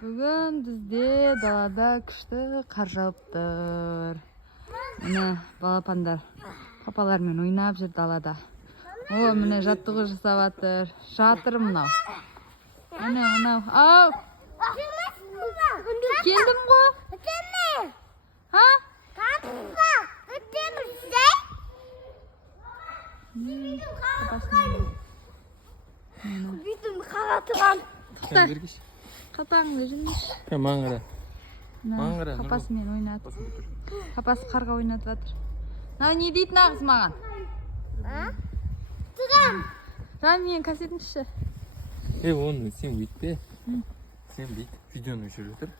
Бүгін бізде далада күшті қар жауыптыр. Міне балапандар папалармен ойнап жүр далада. О, міне жаттығу жасап жатыр. Жатыр мынау. Міне мынау. Ау! Келдім ғой. Ха? Бүйтім қара тұрған. Тоқта. Қапаңды жүрмеш. Маңғыра. Маңғыра. Папасымен ойнатып. Папасы қарға ойнатып жатыр. Мынау не дейді нағыз маған? Тұрам. Жан менің кассетіңізші. Оны сен бүйтпе. Сен бүйт. Видеоны өшіріп отыр.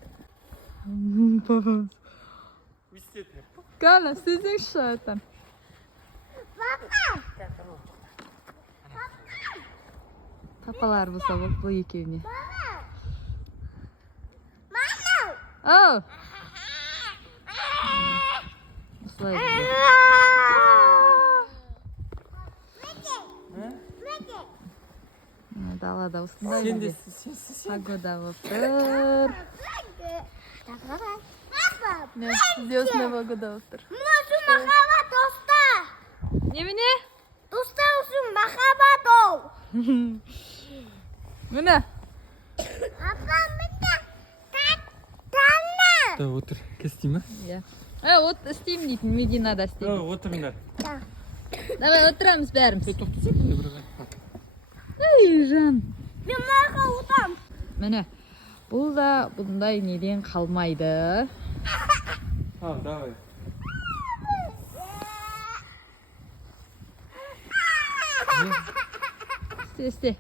Папамыз. Гана, сөзіңізші айтам. Папалар болса бұл екеуіне. Оу! Осылай дейді. Далада осындай дейді. Погода болып тұр. Сізде осындай погода болып тұр. Махаббат доста. Немене? Доста үшін махаббат ол. Міне. Апа, міне. Таңна. Да, отыр. Кестей ма? От істеймін дейтін, Мединада істеймін. Отырыңдар. Давай, отырамыз бәріміз. Тоқтаса күнде бірге. Ей, жан. Мен марға ұтам. Міне, бұл да бұндай неден қалмайды. Давай. Істе.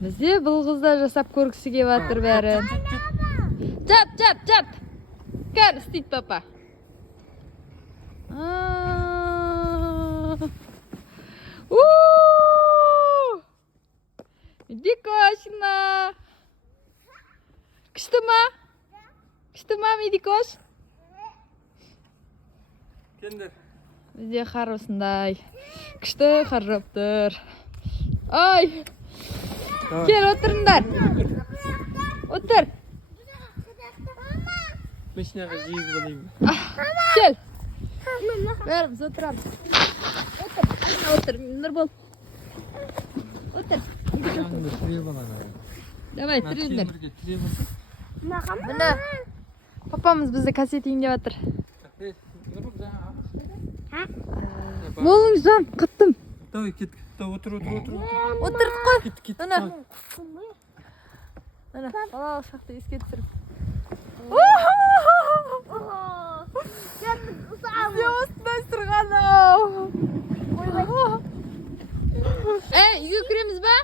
Бізде бұл қызда жасап көргісі келіп жатыр бәрін. Жап. Кәр, істейді папа. Медикошина. Күшті ма? Медикош? Кендер. Бізде қар осындай. Күшті қар жауып тұр. Ой! Кел, отырыңдар. Отыр. Машинаға жиі болайын. Кел. Бәріміз отырамыз. Отыр, Нұрбол. Отыр. Давай, тірелдер. Міне, папамыз бізді кассетейін деп жатыр. Болың жан, қыттым. Давай, кет. Отыр. Отырдық қой. Кет. Міне, балалық шақты еске түсіріп. Бізде осындай сырған-ау. Үйге кіреміз ба?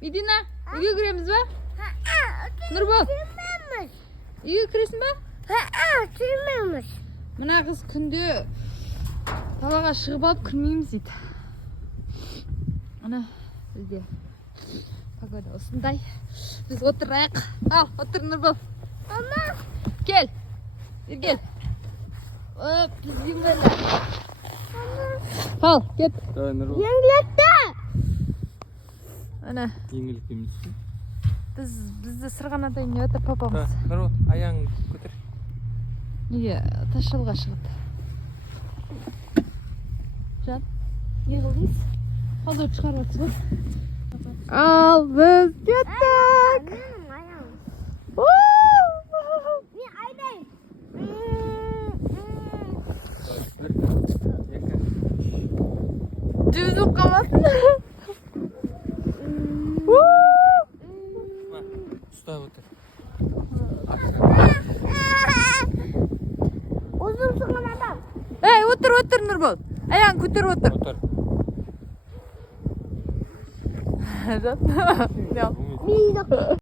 Медина, үйге кіреміз ба? Нұрбол, үйге кіресің ба? Кірмеміз. Мына қыз күнде далаға шығып алып кірмейміз дейді. Мына бізде погода осындай. Біз отырайық. Ал, отыр Нұрбол. Мама. Кел. Кел. Бізбен бәрі. Ал, кет. Давай, Нұрбол. Еңлетті. Мына Еңілік емес. бізді сырғанатайын деп жатыр папамыз. Нұрбол, аяғыңды көтер. Неге тасжолға шығып. Жан, не қылдыңыз? Қалдырып шығарып жатсыз ғой. Ал, біз кеттік. Мен айдайын. Жүзіп қалмасын. Ұстап отыр. Ұзын сыңған адам. Отыр Нұрбол. Аяғын көтер отыр. Отыр. Жат. Мейді.